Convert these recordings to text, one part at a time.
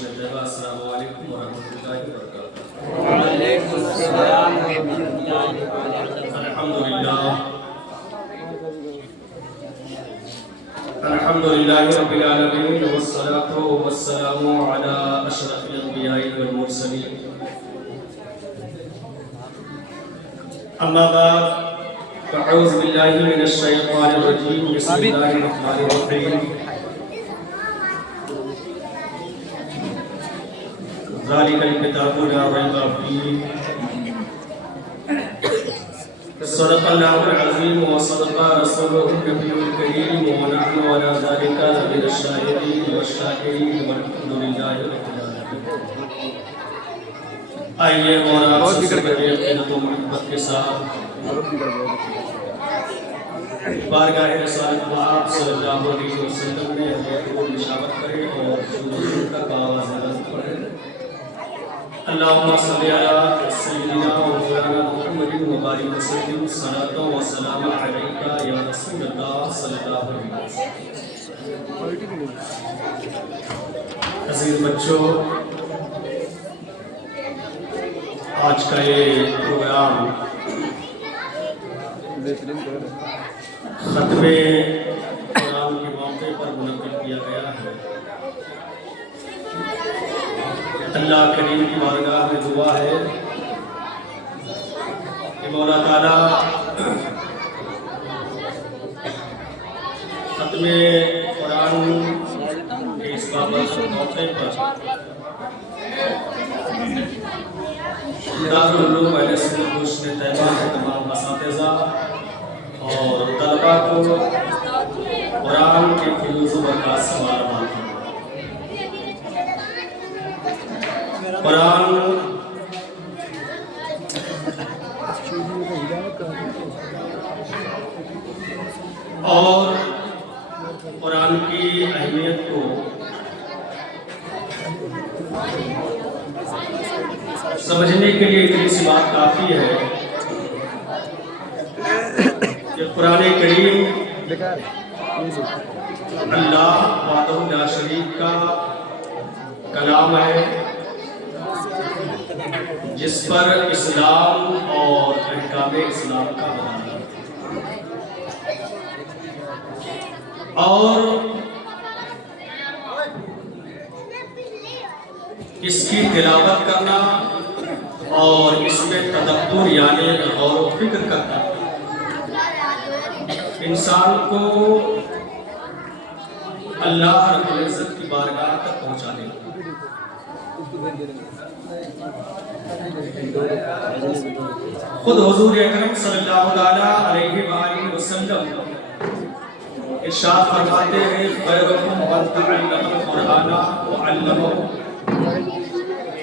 روشن طیبہ السلام علیکم ورحمۃ اللہ وبرکاتہ۔ وعلیکم السلام ورحمۃ اللہ وبرکاتہ۔ الحمدللہ رب العالمین والصلاة والسلام علی اشرف الانبیاء والمرسلین، اما بعد فاعوذ باللہ من الشیطان الرجیم، بسم اللہ الرحمن الرحیم۔ ذالک الکتاب لا ریب فیہ، صدق اللہ العظیم وصدق رسولہ النبی الکریم، ونحن علی ذلک لمن الشاہدین والشاکرین والحمدللہ رب العالمین۔ آئیے اور آپ سب سے بڑی عقیدت و محبت کے ساتھ بارگاہ رسالت باب صلی اللہ علیہ وسلم میں حضرت کو نشاوت کریں اور سورہ کا آواز بلند پڑھیں۔ اللہم صلی علی سیدنا و مولانا محمد وبارک وسلم، صلاۃ و سلام علیکہ یا رسول اللہ صلی اللہ علیہ وسلم۔ عزیز بچوں، آج کا یہ پروگرام ختم قرآن کے موقع پر منعقد کیا گیا ہے۔ اللہ کریم کی بارگاہ میں دعا ہے کہ مولا تعالیٰ ختم قرآن کے اس بابرکت موقع پر دارالعلوم اہل سنت روشن طیبہ کے تمام اساتذہ اور طلباء کو قرآن کے فیوز و برکات سے مالامال کریں۔ قرآن اور قرآن کی اہمیت کو سمجھنے کے لیے اتنی سی بات کافی ہے کہ قرآن کریم اللہ وحدہ لا شریک کا کلام ہے، جس پر اسلام اور احکام اسلام کا بیان ہے، اور اس کی تلاوت کرنا اور اس میں تدبر یعنی غور و فکر کرنا انسان کو اللہ رب العزت کی بارگاہ تک پہنچانے گا۔ خود حضور اکرم صلی اللہ علیہ وآلہ وسلم ارشاد فرماتے ہیں خیرکم من تعلم القرآن وعلمہ۔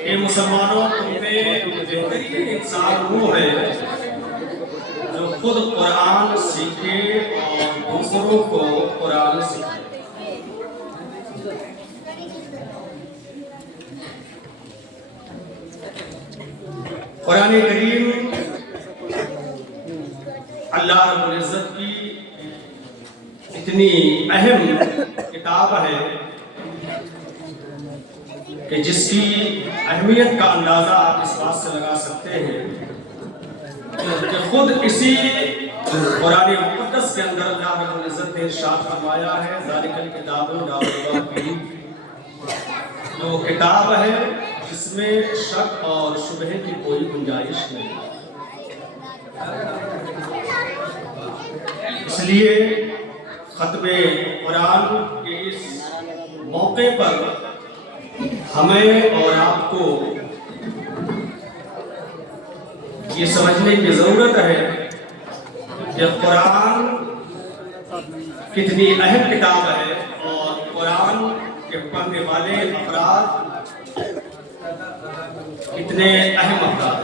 اے مسلمانوں، تم میں بہترین انسان وہ ہے جو خود قرآن سیکھے اور دوسروں کو قرآن سکھائے۔ قرآن کریم اللہ رب العزت کی اتنی اہم کتاب ہے کہ جس کی اہمیت کا اندازہ آپ اس بات سے لگا سکتے ہیں کہ خود اسی قرآن مقدس کے اندر اللہ رب العزت نے ارشاد فرمایا ہے ذالک الکتاب لا ریب فیہ، جو کتاب ہے جس میں شک اور شبہ کی کوئی گنجائش نہیں۔ اس لیے ختم قرآن کے اس موقع پر ہمیں اور آپ کو یہ سمجھنے کی ضرورت ہے کہ قرآن کتنی اہم کتاب ہے اور قرآن کے پڑھنے والے افراد کتنے اہم افراد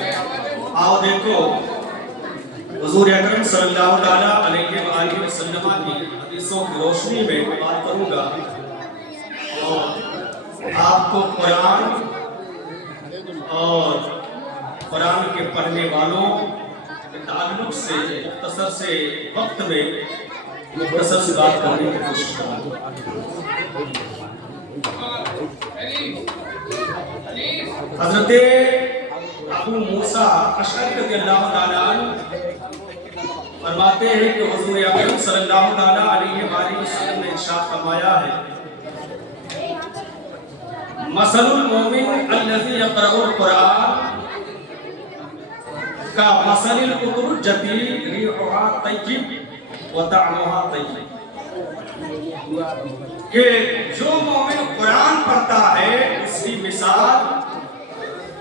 ہیں۔ آؤ دیکھو، حضور اکرم صلی اللہ علیہ وآلہ وسلم کی حدیثوں کی روشنی میں بات کروں گا اور آپ کو قرآن اور قرآن کے پڑھنے والوں کے تعلق سے مختصر سے وقت میں مختصر سی بات کرنے کی کوشش کروں گا۔ حضرت ابو موسیٰ اشعری رضی اللہ تعالیٰ عنہ فرماتے ہیں کہ حضور اکرم صلی اللہ تعالیٰ علیہ وآلہ وسلم نے ارشاد فرمایا ہے مثل المومن الذی یقرأ القرآن کا مثل القطرجۃ ریحها طیب وطعمها طیب، کہ جو مومن قرآن پڑھتا ہے اس کی مثال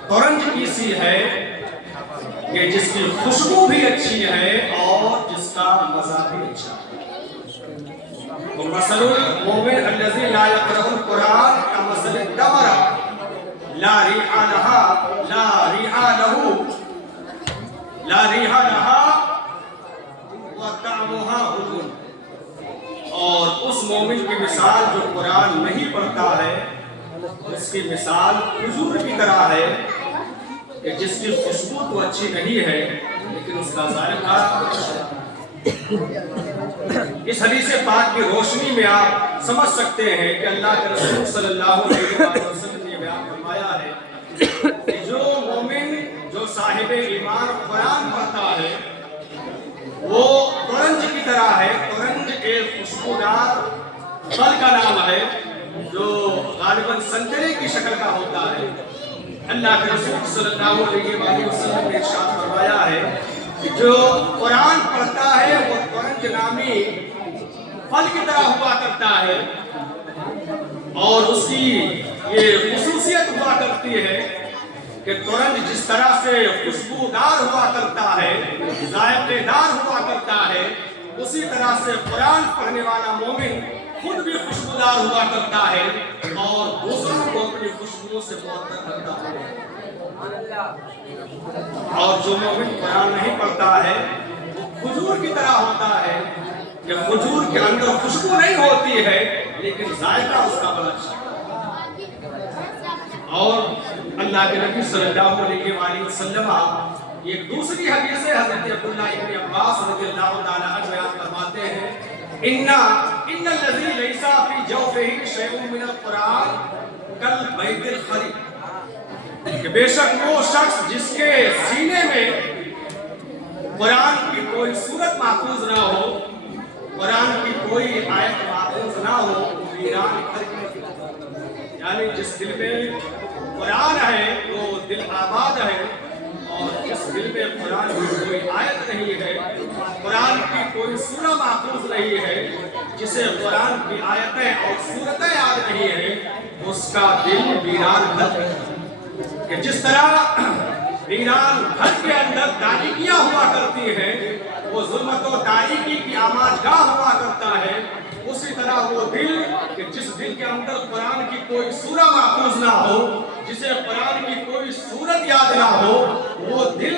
ترنج کی سی ہے کہ جس کی خوشبو بھی اچھی ہے اور جس کا مزہ بھی اچھا ہے۔ ومثل المؤمن الذي لا يقرأ القرآن كمثل التمرة لا ريح لها وطعمها هدون۔ اور اس مومن کی مثال جو قرآن نہیں پڑھتا ہے اس کی مثال کھجور کی طرح ہے کہ جس کی خوشبو تو اچھی نہیں ہے لیکن اس کا ذائقہ اچھا ہے۔ اس حدیث پاک کی روشنی میں آپ سمجھ سکتے ہیں کہ اللہ کے رسول صلی اللہ علیہ وسلم نے بیان فرمایا ہے کہ جو مومن جو صاحب ایمان قرآن پڑھتا ہے وہ ترنج کی طرح ہے۔ ترنج ایک خوشبودار پھل کا نام ہے جو غالباً سنترے کی شکل کا ہوتا ہے۔ اللہ کے رسول صلی اللہ علیہ وآلہ وسلم نے ارشاد فرمایا ہے کہ جو قرآن پڑھتا ہے وہ ترنج نامی پھل کی طرح ہوا کرتا ہے، اور اس کی یہ خصوصیت ہوا کرتی ہے کہ ترنج جس طرح سے خوشبودار ہوا کرتا ہے، ذائقے دار ہوا کرتا ہے، اسی طرح سے قرآن پڑھنے والا مومن خود بھی خوشبودار ہوا کرتا ہے اور دوسروں کو اپنی خوشبوؤں سے معطر کرتا ہے۔ اور جو مومن قرآن نہیں پڑھتا ہے وہ کھجور کی طرح ہوتا ہے کہ کھجور کے اندر خوشبو نہیں ہوتی ہے لیکن ذائقہ اس کا بڑا اچھا ہے۔ اور اللہ کے نبی صلی اللہ علیہ وآلہ وسلم ایک دوسری حدیث ہے حضرت عبداللہ ابن عباس رضی اللہ تعالیٰ عنہ بیان فرماتے ہیں ان الذی لیس فی جوفہ شیء من القرآن کالبیت الخرب، کہ بے شک وہ شخص جس کے سینے میں قرآن کی کوئی سورت محفوظ نہ ہو، قرآن کی کوئی آیت محفوظ نہ ہو، ویران گھر کی، یعنی جس دل میں قرآن ہے وہ دل آباد ہے، اور جس دل میں قرآن کی کوئی آیت نہیں ہے، قرآن کی کوئی سورہ محفوظ نہیں ہے، جسے قرآن کی آیتیں اور سورتیں یاد نہیں ہے، اس کا دل ویران گھر ہے۔ کہ جس طرح ویران گھر کے اندر تاریکیاں ہوا کرتی ہیں، وہ ظلمت و تاریکی کی آماجگاہ ہوا کرتا ہے، اسی طرح وہ دل کہ جس دل کے اندر قرآن کی کوئی سورہ محفوظ نہ ہو، جسے قرآن کی کوئی سورت یاد نہ ہو، وہ دل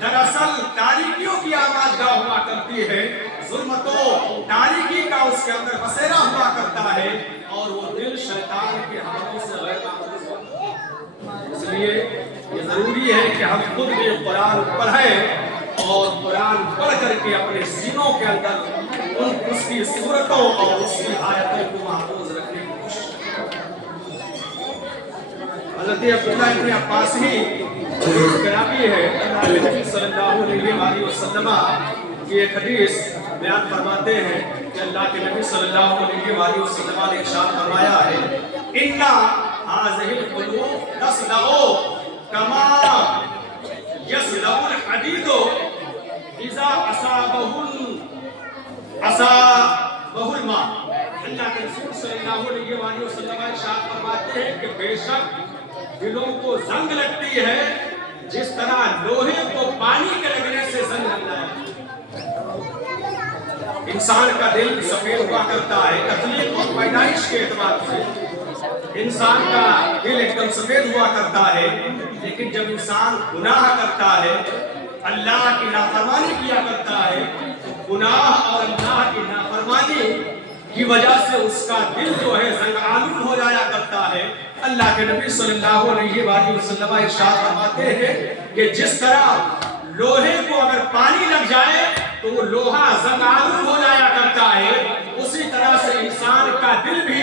دراصل تاریکیوں کی آماجگاہ ہوا کرتی ہے، ظلمت و تاریکی کا اس کے اندر بسیرا ہوا کرتا ہے، اور وہ دل شیطان کے حملوں سے غیر محفوظ ہوتا ہے۔ اس لیے یہ ضروری ہے کہ ہم خود بھی قرآن پڑھیں اور قرآن پڑھ کر کے اپنے سینوں کے اندر اس کی صورتوں اور اس کی آیتوں کو محفوظ رکھنے کی کوشش کریں۔ حضرت عبداللہ ابن عباس ہی کتابی ہے، اللہ کے نبی صلی اللہ علیہ وآلہ وسلم کی ایک حدیث بیان فرماتے ہیں کہ اللہ کے نبی صلی اللہ علیہ وآلہ وسلم نے ارشاد فرمایا ہے ان هذه القلوب تصدع كما يصدع الحديد اذا اصابه الماء۔ اللہ کے رسول صلی اللہ علیہ وآلہ وسلم ارشاد فرماتے ہیں کہ بے شک دلوں کو زنگ لگتی ہے جس طرح لوہے کو پانی کے لگنے سے زنگ لگتا ہے۔ انسان کا دل سفید ہوا کرتا ہے، تخلیق اور پیدائش کے اعتبار سے انسان کا دل ایک دم سفید ہوا کرتا ہے، لیکن جب انسان گناہ کرتا ہے، اللہ کی نافرمانی کیا کرتا ہے، تو گناہ اور اللہ کی نافرمانی کی وجہ سے اس کا دل جو ہے زنگ آلود ہو جایا کرتا ہے۔ اللہ کے نبی صلی اللہ علیہ وآلہ وسلم ارشاد فرماتے ہیں کہ جس طرح لوہے کو اگر پانی لگ جائے تو وہ لوہا زنگ آلود ہو جایا کرتا ہے، اسی طرح سے انسان کا دل بھی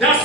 10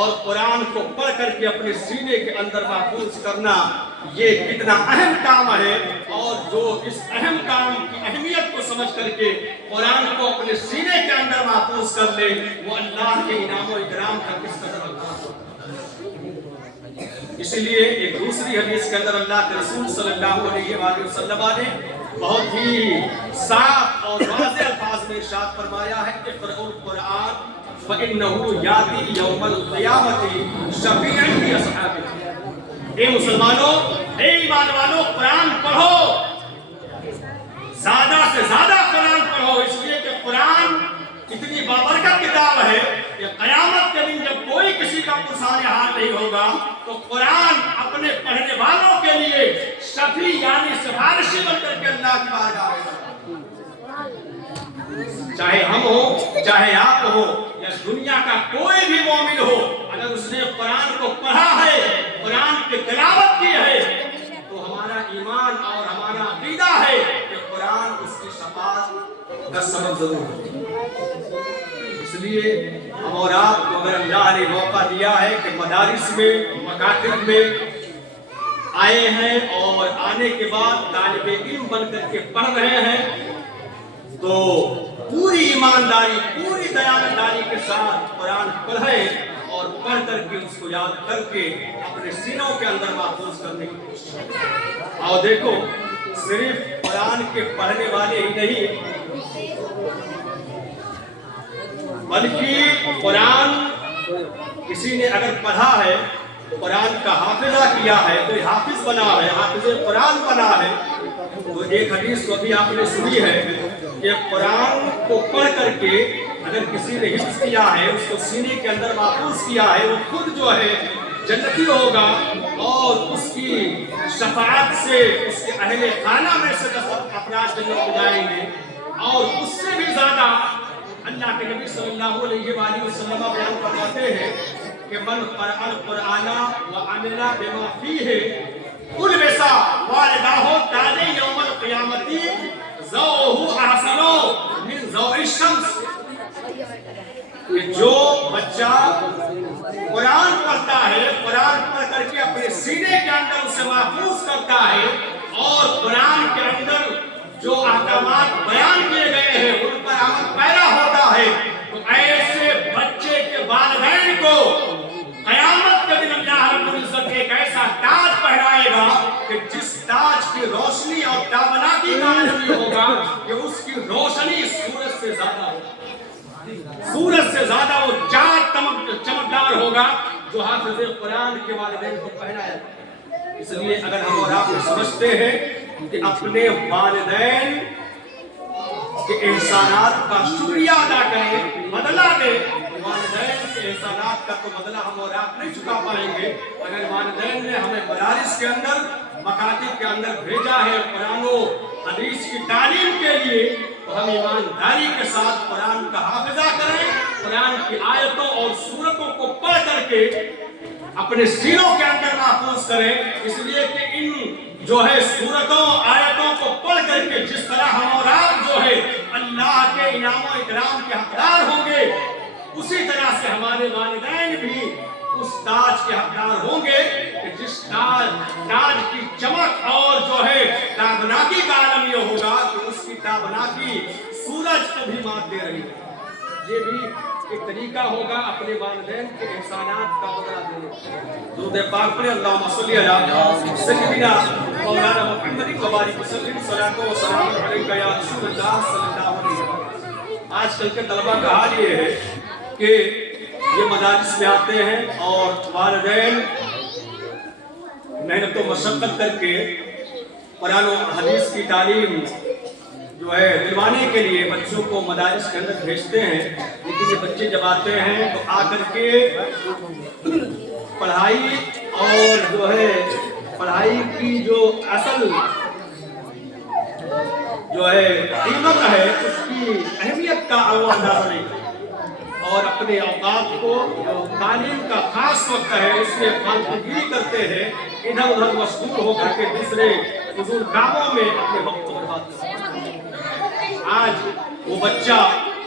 اور قرآن کو پڑھ کر کے اپنے سینے کے اندر محفوظ کرنا یہ کتنا اہم کام ہے، اور جو اس اہم کام کی اہمیت کو سمجھ کر کے قرآن کو اپنے سینے کے اندر محفوظ کر لے، وہ اللہ کے انعام و اکرام کا کس قدر اللہ ہوگا۔ اسی لیے ایک دوسری حدیث کے اندر اللہ کے رسول صلی اللہ علیہ وآلہ وسلم نے بہت ہی صاف اور واضح الفاظ میں ارشاد فرمایا ہے کہ اقرؤوا القرآن فإنه یاتی یوم القیامت شفیعا لأصحابہ۔ اے مسلمانوں، اے ایمان والو، قرآن پڑھو، زیادہ سے زیادہ قرآن پڑھو، اس لیے کہ قرآن اتنی بابرکت کتاب ہے کہ قیامت کے دن جب کوئی کسی کا پرسان حال نہیں ہوگا تو قرآن اپنے پڑھنے والوں کے لیے شفیع یعنی سفارشی بن کر کے اللہ کی بارگاہ میں چاہے ہم ہو، چاہے آپ ہو، یا دنیا کا کوئی بھی مومن ہو، اگر اس نے قرآن کو پڑھا ہے، قرآن کی تلاوت کی ہے، تو ہمارا ایمان اور ہمارا عقیدہ ہے کہ قرآن اس کی شفاعت کا سبب ضرور ہے۔ اس لیے ہم اور آپ کو اگر اللہ نے موقع دیا ہے کہ مدارس میں، مکاتب میں آئے ہیں اور آنے کے بعد طالب علم بن کر کے پڑھ رہے ہیں، تو پوری ایمانداری، پوری دیانتداری کے ساتھ قرآن پڑھیں اور پڑھ کر کے اس کو یاد کر کے اپنے سینوں کے اندر محفوظ کرنے کی کوشش کریں۔ اور دیکھو، صرف قرآن کے پڑھنے والے ہی نہیں بلکہ قرآن کسی نے اگر پڑھا ہے، قرآن کا حافظہ کیا ہے، کوئی حافظ بنا ہے، حافظ قرآن بنا ہے، تو ایک حدیث کو بھی آپ نے سنی ہے کہ قرآن کو پڑھ کر کے اگر کسی نے حفظ کیا ہے، اس کو سینے کے اندر محفوظ کیا ہے، وہ خود جو ہے جنتی ہوگا، اور اس کی شفاعت سے اس کے اہل خانہ میں سے افراد جنت میں جائیں گے، اور اس سے بھی زیادہ اللہ کے نبی صلی اللہ علیہ وآلہ وسلم بیان فرماتے ہیں کہ من قرأ القرآن وعمل بما فیہ البس والداہ تاج یوم القیامت ضوءہ احسن من ضوء الشمس۔ کہ جو بچہ قرآن پڑھتا ہے، قرآن پڑھ کر کے اپنے سینے کے اندر اسے محفوظ کرتا ہے، اور قرآن کے اندر جو احکامات بیان کیے گئے ہیں ان پر عمل پیرا ہوتا ہے، تو ایسے بچے کے والدین کو قیامت کے دن اللہ رب العزت ایک ایسا تاج پہنائے گا کہ جس تاج کی روشنی اور تابناکی کا عالم ہوگا کہ اس کی روشنی سورج سے زیادہ ہوگا، سورج سے زیادہ وہ چاند چمکدار ہوگا جو حافظ قرآن کے والدین کو پہنایا گا۔ اس لیے اگر ہم اور آپ سمجھتے ہیں کہ اپنے والدین کے احسانات کا شکریہ ادا کریں، بدلہ دیں، والدین کے احسانات کا تو بدلہ ہم اور آپ نہیں چکا پائیں گے۔ اگر والدین نے ہمیں مدارس کے اندر، مکاتب کے اندر بھیجا ہے قرآن و حدیث کی تعلیم کے لیے، تو ہم ایمانداری کے ساتھ قرآن کا حافظہ کریں، قرآن کی آیتوں اور سورتوں کو پڑھ کر کے اپنے سینوں کے اندر محفوظ کریں، اس لیے کہ ان جو ہے سورتوں آیتوں کو پڑھ کر کے جس طرح ہم اور آپ جو ہے اللہ کے انعام و اکرام کے حقدار ہوں گے، اسی طرح سے ہمارے والدین بھی اس تاج کے حقدار ہوں گے کہ جس تاج کی چمک اور جو ہے تابناکی کا عالم یہ ہوگا کہ اس کی تابناکی سورج کو بھی مات دے رہی ہے۔ یہ بھی ایک طریقہ ہوگا اپنے والدین کے احسانات کا بدلہ دینے کا۔ درود پاک پڑھیں، اللہم صلی علی سیدنا مولانا محمد وبارک وسلم، صلاۃ و سلام علیک یا رسول اللہ صلی اللہ علیہ وسلم۔ آج کل کے طلبہ کا حال یہ ہے کہ یہ مدارس میں آتے ہیں اور والدین محنت و مشقت کر کے قرآن و حدیث کی تعلیم جو ہے دلوانے کے لیے بچوں کو مدارس کے اندر بھیجتے ہیں، لیکن یہ بچے جب آتے ہیں تو آ کر کے پڑھائی اور جو ہے پڑھائی کی جو اصل جو ہے قیمت ہے، اس کی اہمیت کا وہ اندازہ نہیں کرتے، اور اپنے اوقات کو جو تعلیم کا خاص وقت ہے اس میں فالتوگیری کرتے ہیں، ادھر ادھر مشغول ہو کر کے دوسرے فضول کاموں میں اپنے وقت برباد کرتے ہیں۔ آج وہ بچہ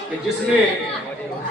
کہ جس نے